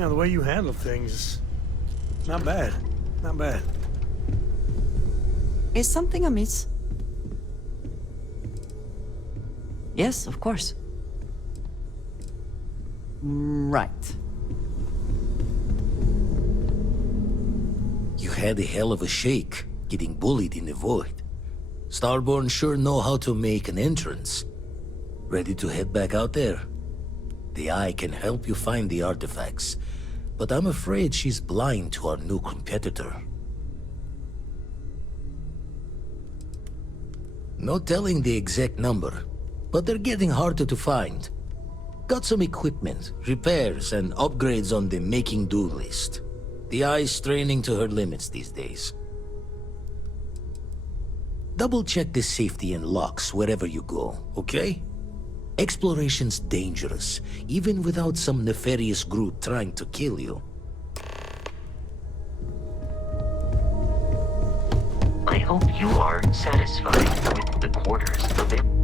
You know, the way you handle things, not bad. Not bad. Is something amiss? Yes, of course. Right. You had a hell of a shake, getting bullied in the void. Starborn sure know how to make an entrance. Ready to head back out there? The Eye can help you find the artifacts, but I'm afraid she's blind to our new competitor. No telling the exact number, but they're getting harder to find. Got some equipment, repairs, and upgrades on the making-do list. The Eye's straining to her limits these days. Double-check the safety and locks wherever you go, okay? Exploration's dangerous, even without some nefarious group trying to kill you. I hope you are satisfied with the quarters available.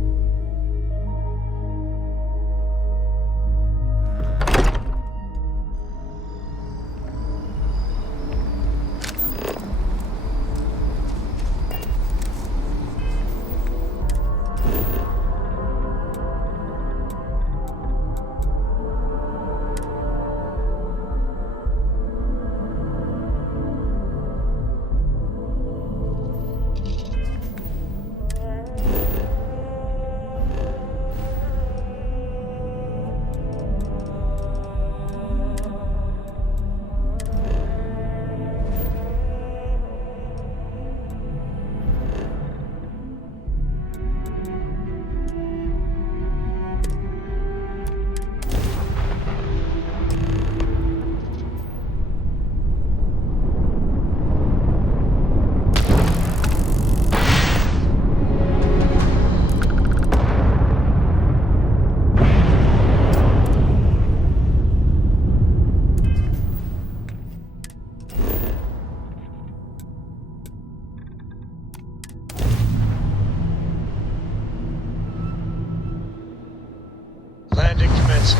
Landing commencing.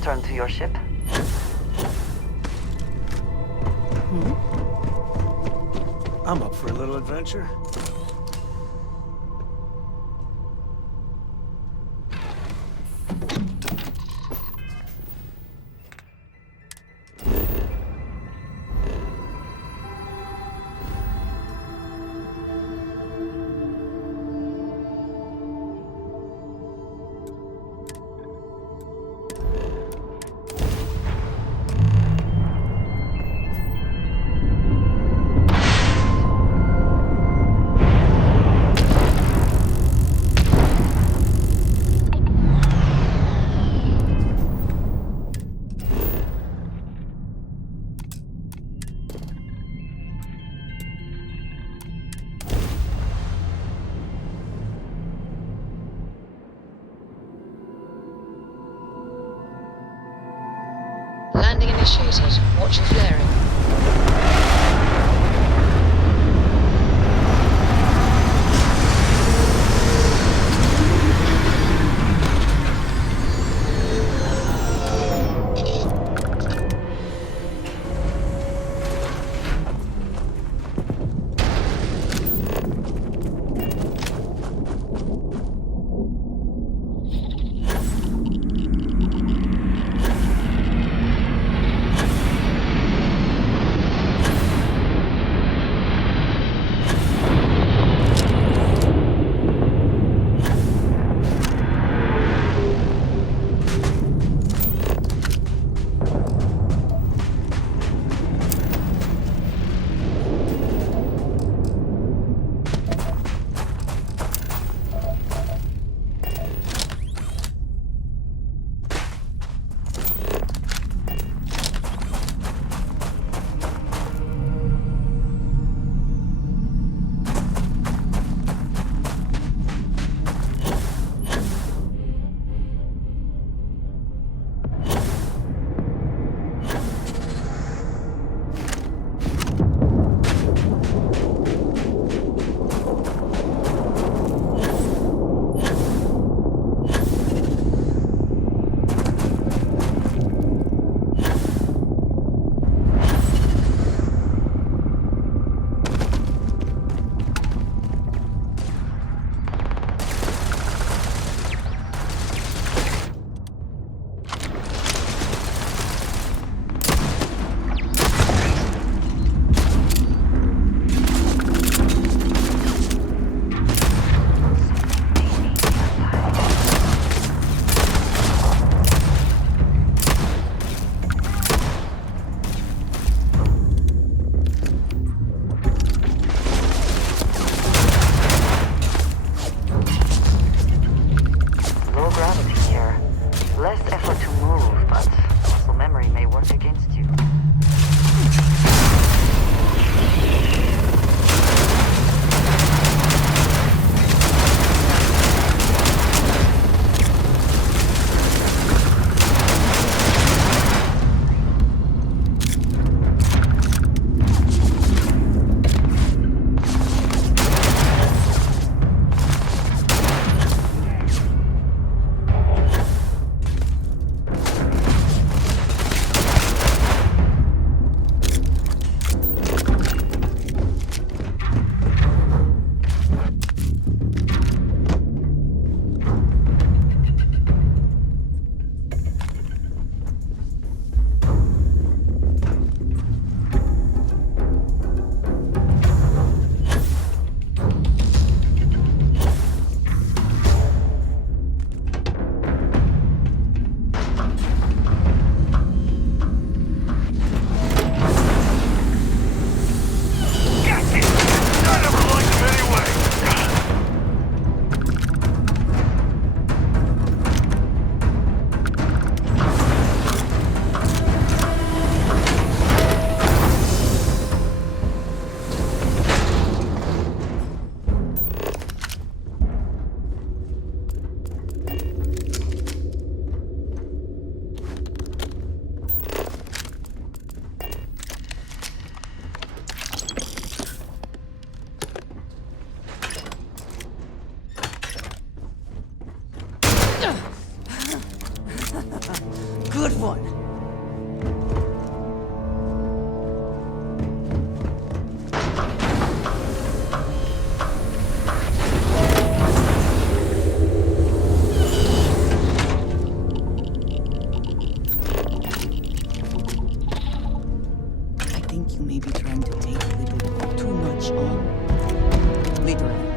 return to your ship? I'm up for a little adventure. Landing initiated. Watch your flaring. Literally.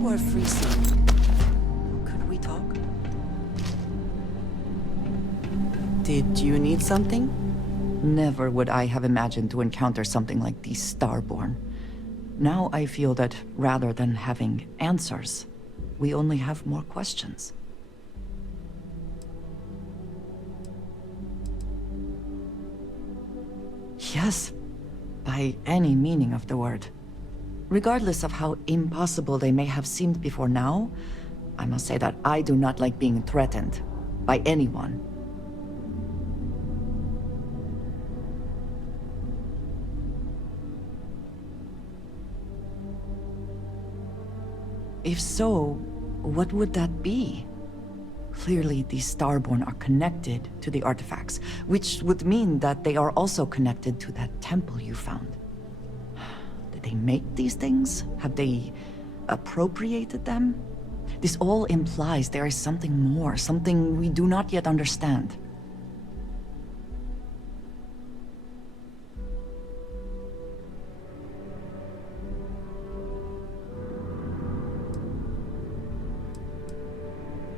We're freezing. Could we talk? Did you need something? Never would I have imagined to encounter something like these Starborn. Now I feel that rather than having answers, we only have more questions. Yes, by any meaning of the word. Regardless of how impossible they may have seemed before now, I must say that I do not like being threatened by anyone. If so, what would that be? Clearly, these Starborn are connected to the artifacts, which would mean that they are also connected to that temple you found. Did they make these things? Have they appropriated them? This all implies there is something more, something we do not yet understand.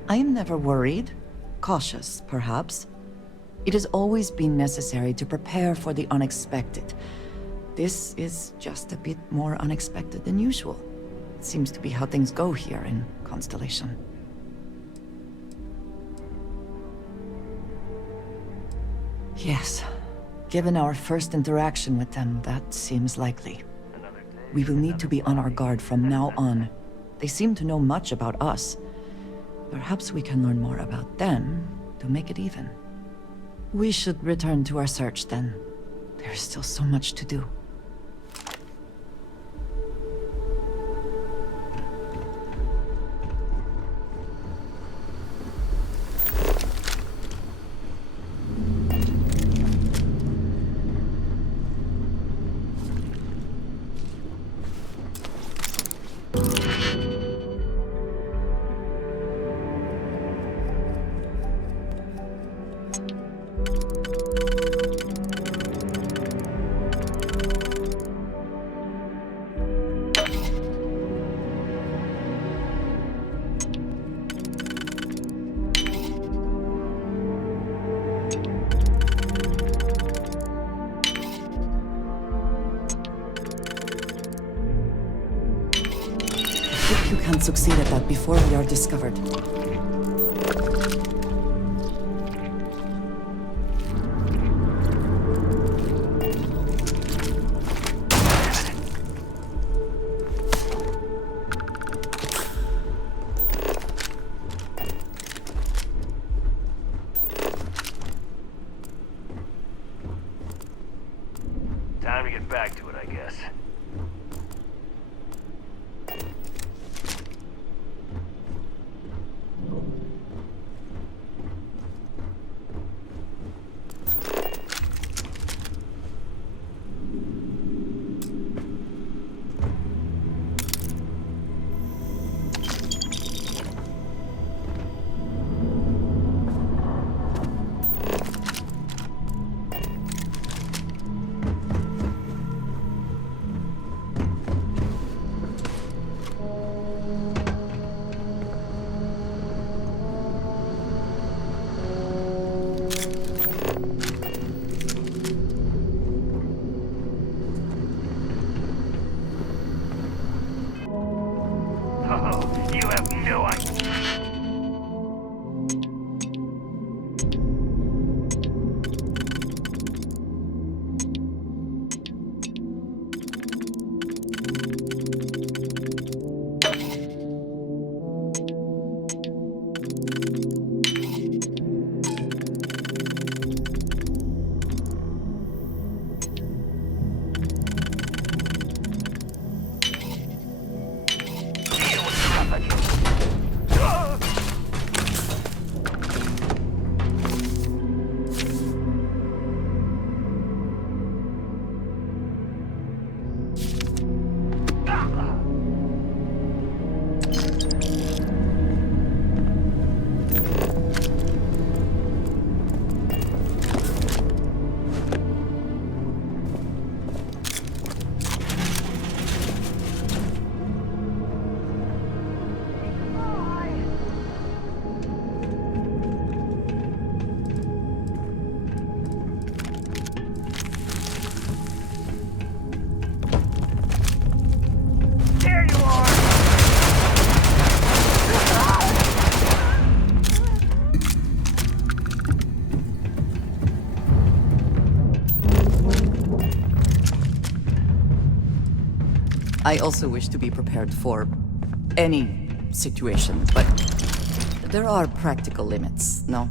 I am never worried. Cautious, perhaps. It has always been necessary to prepare for the unexpected. This is just a bit more unexpected than usual. It seems to be how things go here in Constellation. Yes. Given our first interaction with them, that seems likely. We will need to be on our guard from now on. They seem to know much about us. Perhaps we can learn more about them to make it even. We should return to our search then. There's still so much to do. can succeed at that before we are discovered. Time to get back to it, I guess. Oh, you have no idea. There you are! I also wish to be prepared for any situation, but there are practical limits, no?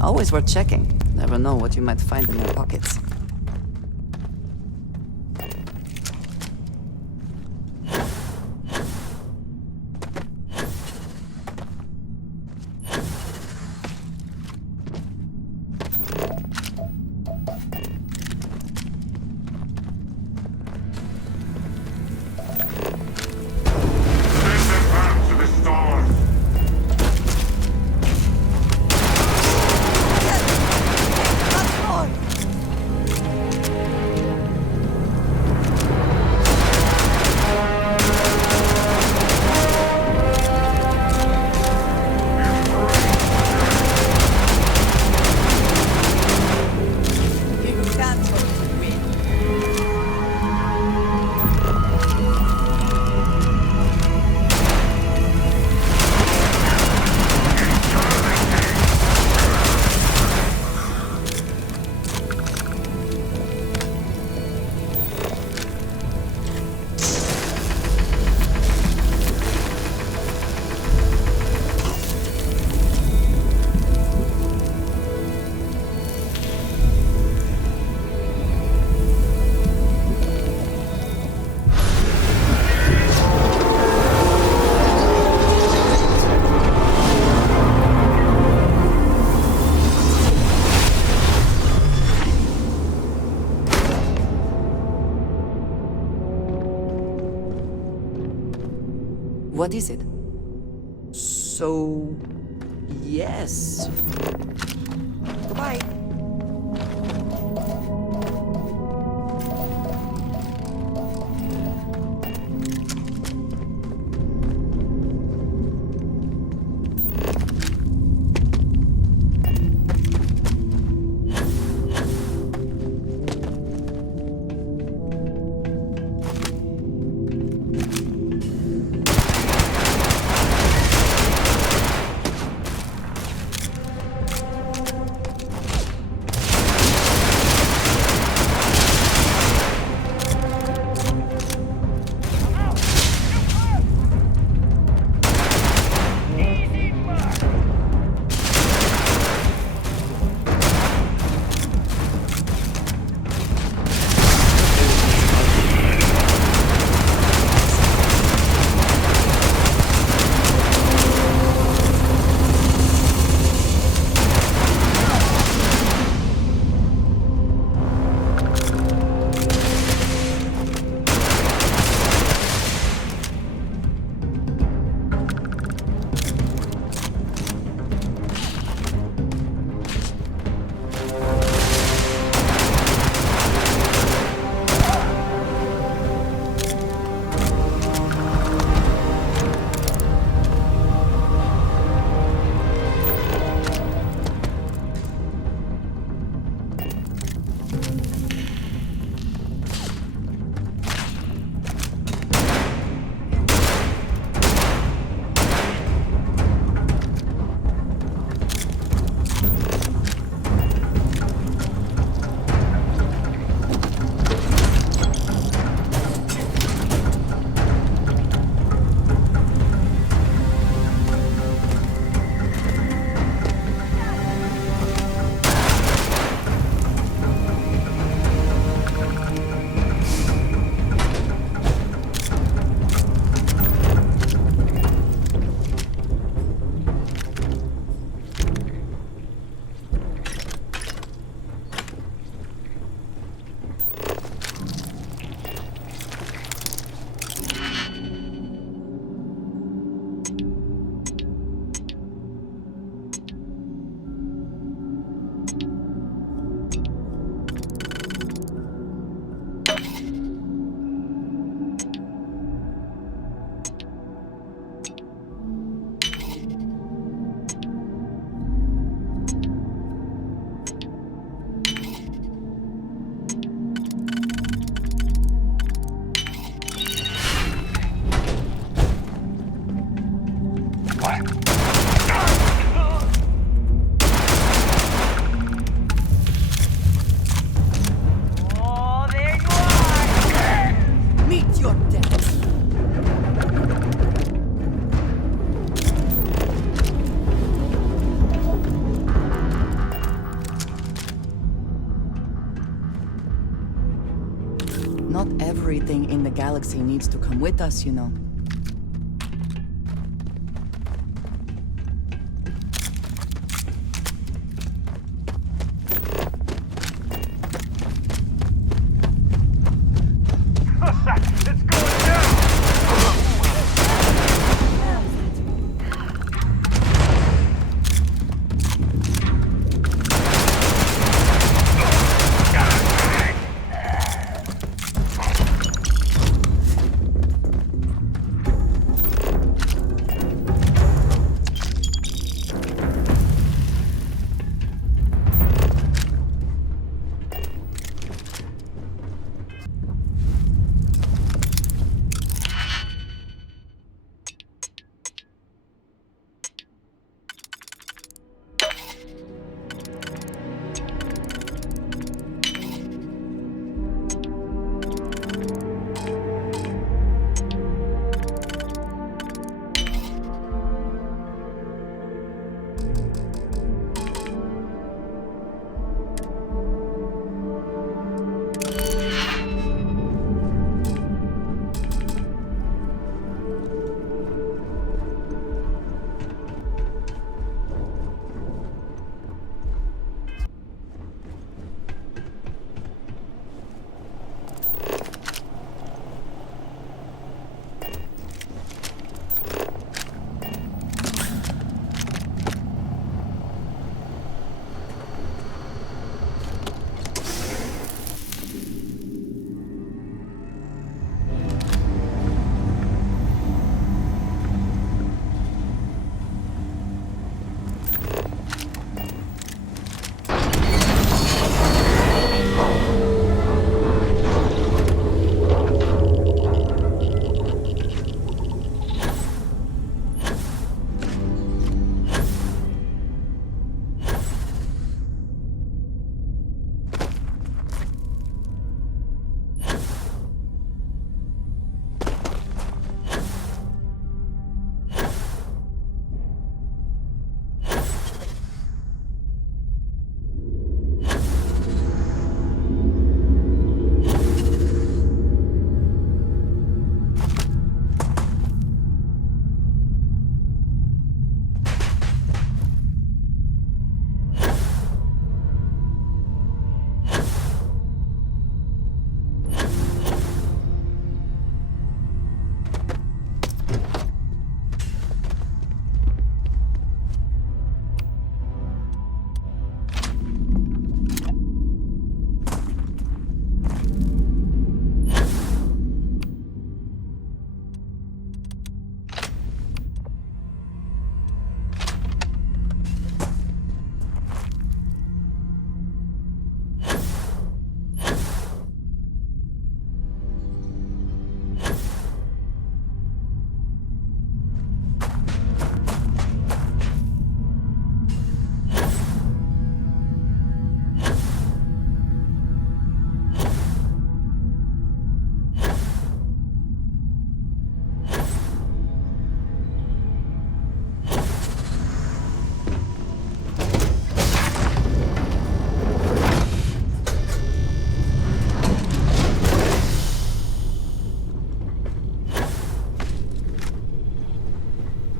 Always worth checking. Never know what you might find in their pockets. What is it? So... yes. Goodbye. everything in the galaxy needs to come with us, you know. It's going down!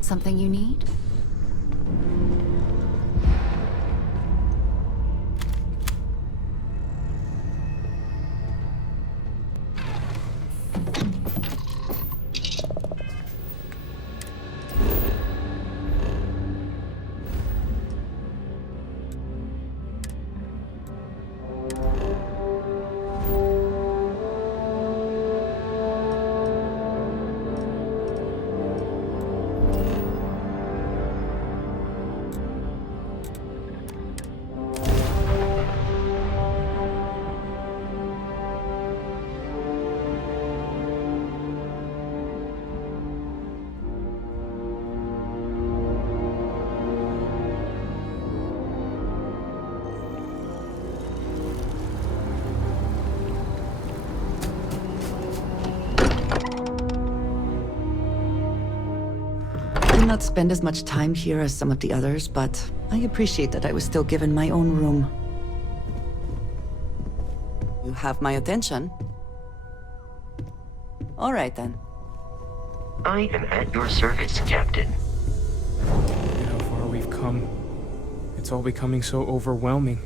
Something you need? Not spend as much time here as some of the others, but I appreciate that I was still given my own room. You have my attention. All right then. I am at your service, Captain. Look at how far we've come. It's all becoming so overwhelming.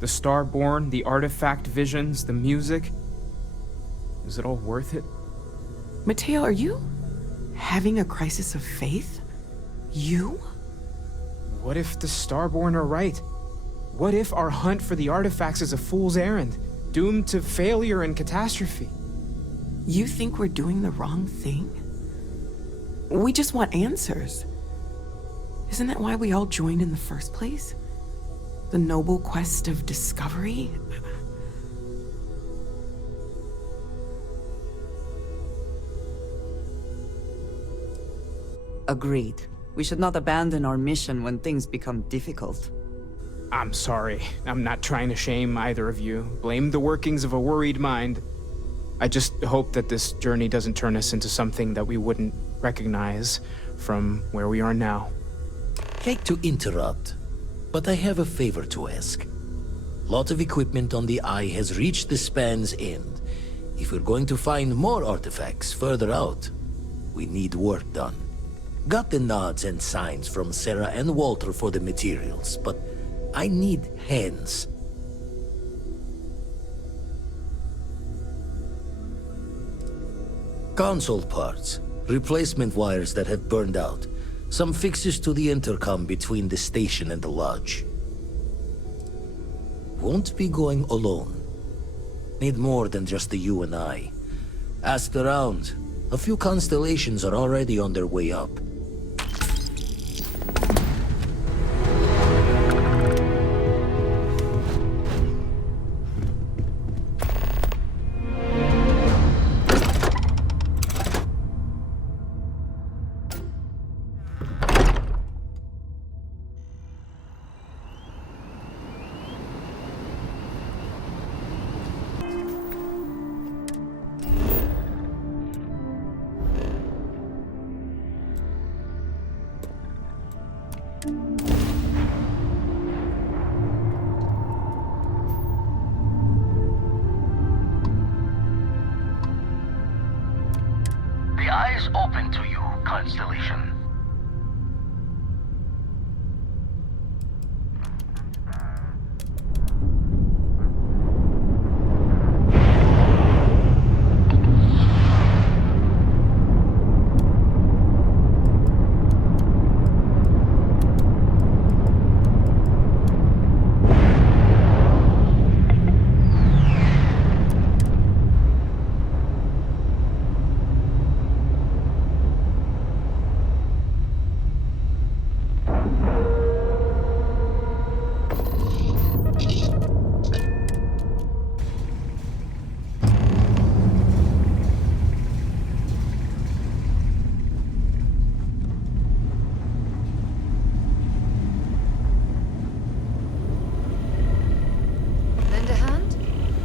The Starborn, the artifact visions, the music. Is it all worth it? Mateo, are you having a crisis of faith? You? What if the Starborn are right? What if our hunt for the artifacts is a fool's errand, doomed to failure and catastrophe? You think we're doing the wrong thing? We just want answers. Isn't that why we all joined in the first place? The noble quest of discovery? Agreed. We should not abandon our mission when things become difficult. I'm sorry. I'm not trying to shame either of you. Blame the workings of a worried mind. I just hope that this journey doesn't turn us into something that we wouldn't recognize from where we are now. Hate to interrupt, but I have a favor to ask. Lot of equipment on the Eye has reached the span's end. If we're going to find more artifacts further out, we need work done. Got the nods and signs from Sarah and Walter for the materials, but I need hands. Console parts, replacement wires that have burned out, some fixes to the intercom between the station and the lodge. Won't be going alone. Need more than just the you and I. Asked around. A few constellations are already on their way up. The eye's open to you, Constellation. Lend a hand?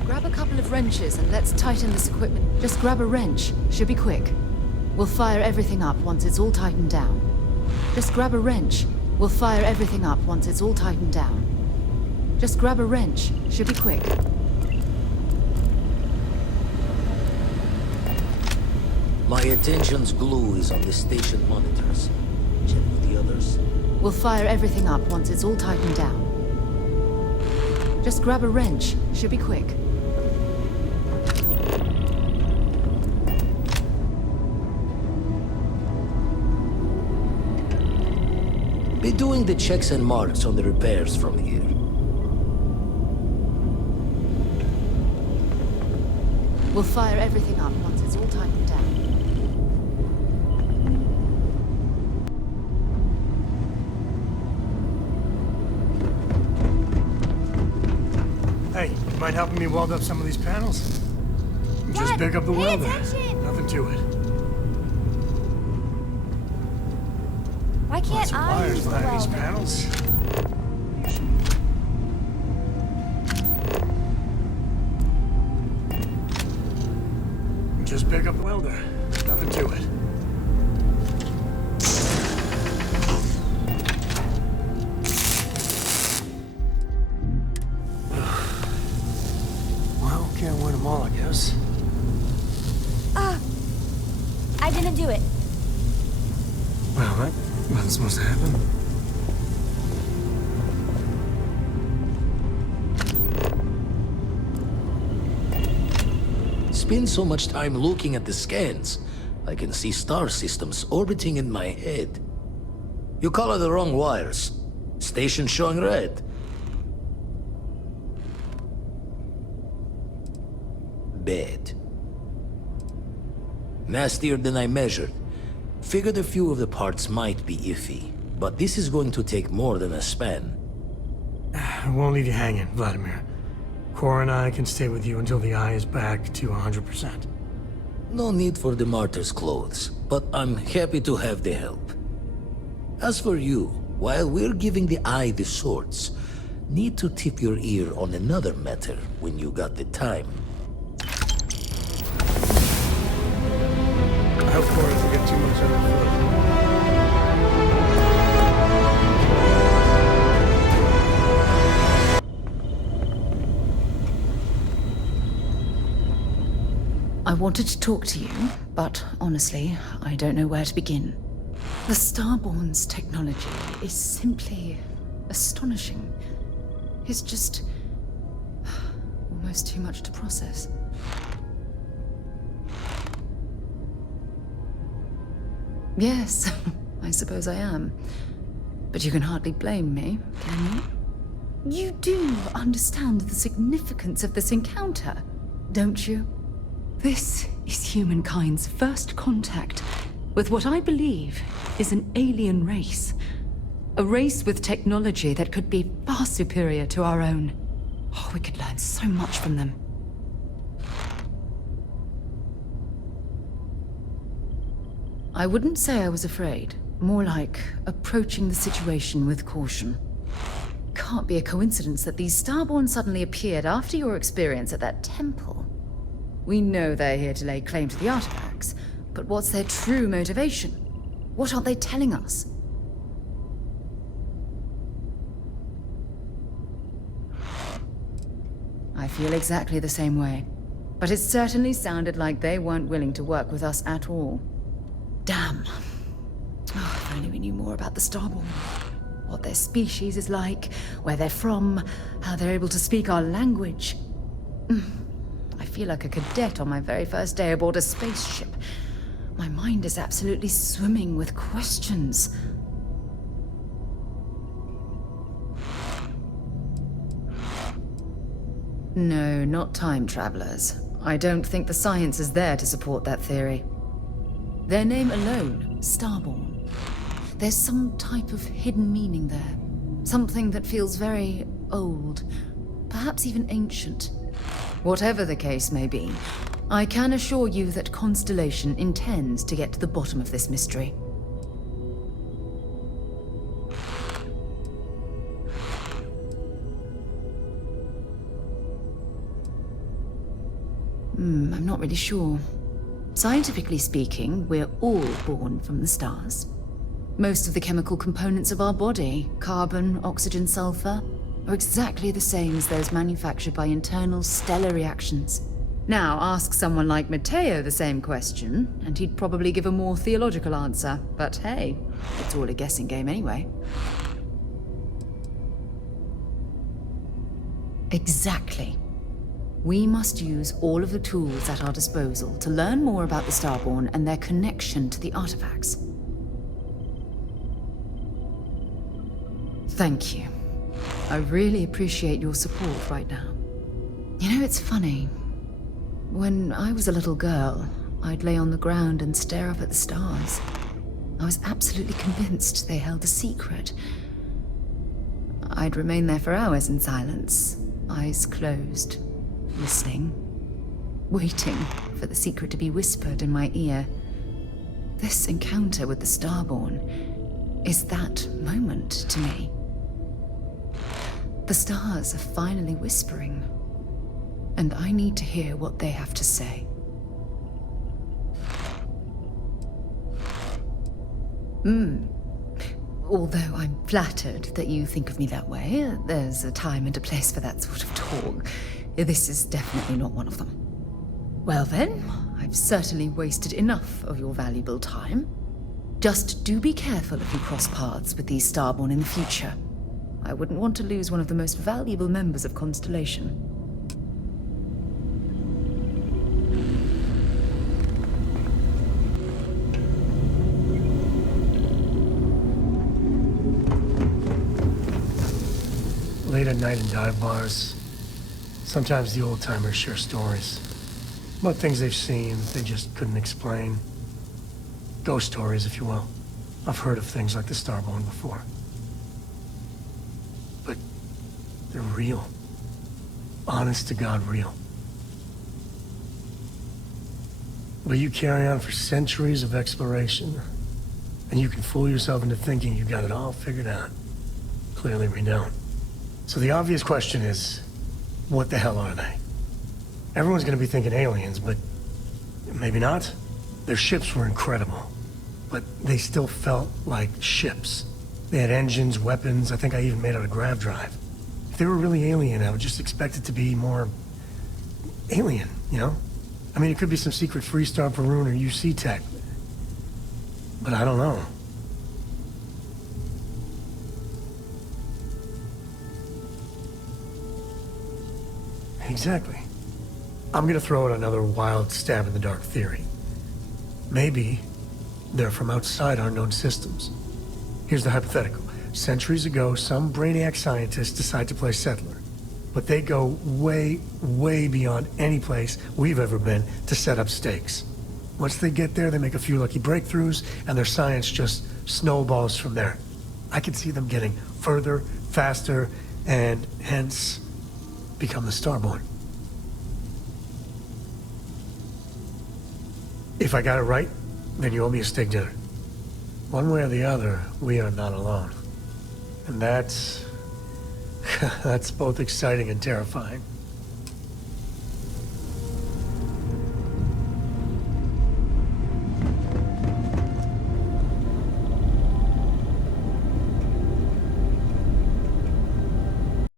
Grab a couple of wrenches and let's tighten this equipment. Just grab a wrench. Should be quick. We'll fire everything up once it's all tightened down. Just grab a wrench. We'll fire everything up once it's all tightened down. Just grab a wrench. Should be quick. My attention's glue is on the station monitors. Check with the others. We'll fire everything up once it's all tightened down. Just grab a wrench. Should be quick. Be doing the checks and marks on the repairs from here. We'll fire everything up once it's all tightened down. Hey, you mind helping me weld up some of these panels? Just pick up the welder. Nothing to it. Why can't Lots of I wires use the behind these welder? panels. Just pick up the welder. Nothing to it. Well, can't win them all, I guess. do it. Well, that wasn't supposed to happen. Spend so much time looking at the scans, I can see star systems orbiting in my head. You color the wrong wires. Station showing red. Bad. Nastier than I measured. Figured a few of the parts might be iffy, but this is going to take more than a span. I won't leave you hanging, Vladimir. Cora and I can stay with you until the eye is back to 100%. No need for the martyr's clothes, but I'm happy to have the help. As for you, while we're giving the eye the swords, need to tip your ear on another matter when you got the time. I hope Cora doesn't get too much on her foot. I wanted to talk to you, but honestly, I don't know where to begin. The Starborn's technology is simply astonishing. It's just almost too much to process. Yes, I suppose I am. But you can hardly blame me, can you? You do understand the significance of this encounter, don't you? This is humankind's first contact with what I believe is an alien race. A race with technology that could be far superior to our own. Oh, we could learn so much from them. I wouldn't say I was afraid. More like approaching the situation with caution. Can't be a coincidence that these Starborn suddenly appeared after your experience at that temple. We know they're here to lay claim to the artifacts, but what's their true motivation? What aren't they telling us? I feel exactly the same way, but it certainly sounded like they weren't willing to work with us at all. Damn. Oh, if only we knew more about the Starborn. What their species is like, where they're from, how they're able to speak our language. I feel like a cadet on my very first day aboard a spaceship. My mind is absolutely swimming with questions. No, not time travelers. I don't think the science is there to support that theory. Their name alone, Starborn. There's some type of hidden meaning there. Something that feels very old, perhaps even ancient. Whatever the case may be, I can assure you that Constellation intends to get to the bottom of this mystery. I'm not really sure. Scientifically speaking, we're all born from the stars. Most of the chemical components of our body, carbon, oxygen, sulfur, are exactly the same as those manufactured by internal stellar reactions. Now, ask someone like Matteo the same question, and he'd probably give a more theological answer. But hey, it's all a guessing game anyway. Exactly. We must use all of the tools at our disposal to learn more about the Starborn and their connection to the artifacts. Thank you. I really appreciate your support right now. You know, it's funny. When I was a little girl, I'd lay on the ground and stare up at the stars. I was absolutely convinced they held a secret. I'd remain there for hours in silence, eyes closed, listening, waiting for the secret to be whispered in my ear. This encounter with the Starborn is that moment to me. The stars are finally whispering, and I need to hear what they have to say. Although I'm flattered that you think of me that way, there's a time and a place for that sort of talk. This is definitely not one of them. Well then, I've certainly wasted enough of your valuable time. Just do be careful if you cross paths with these Starborn in the future. I wouldn't want to lose one of the most valuable members of Constellation. Late at night in dive bars, sometimes the old-timers share stories about things they've seen that they just couldn't explain. Ghost stories, if you will. I've heard of things like the Starborn before. But they're real. Honest to God real. But you carry on for centuries of exploration, and you can fool yourself into thinking you got it all figured out. Clearly we don't. So the obvious question is, what the hell are they? Everyone's gonna be thinking aliens, but maybe not. Their ships were incredible, but they still felt like ships. They had engines, weapons, I think I even made out a grav drive. If they were really alien, I would just expect it to be more alien, you know? I mean, it could be some secret Freestar Perun or UC tech, but I don't know. Exactly. I'm gonna throw out another wild stab in the dark theory. Maybe they're from outside our known systems. Here's the hypothetical. Centuries ago, some brainiac scientists decide to play settler. But they go way, way beyond any place we've ever been to set up stakes. Once they get there, they make a few lucky breakthroughs, and their science just snowballs from there. I could see them getting further, faster, and hence become the Starborn. If I got it right, then you owe me a steak dinner. One way or the other, we are not alone. And that's both exciting and terrifying.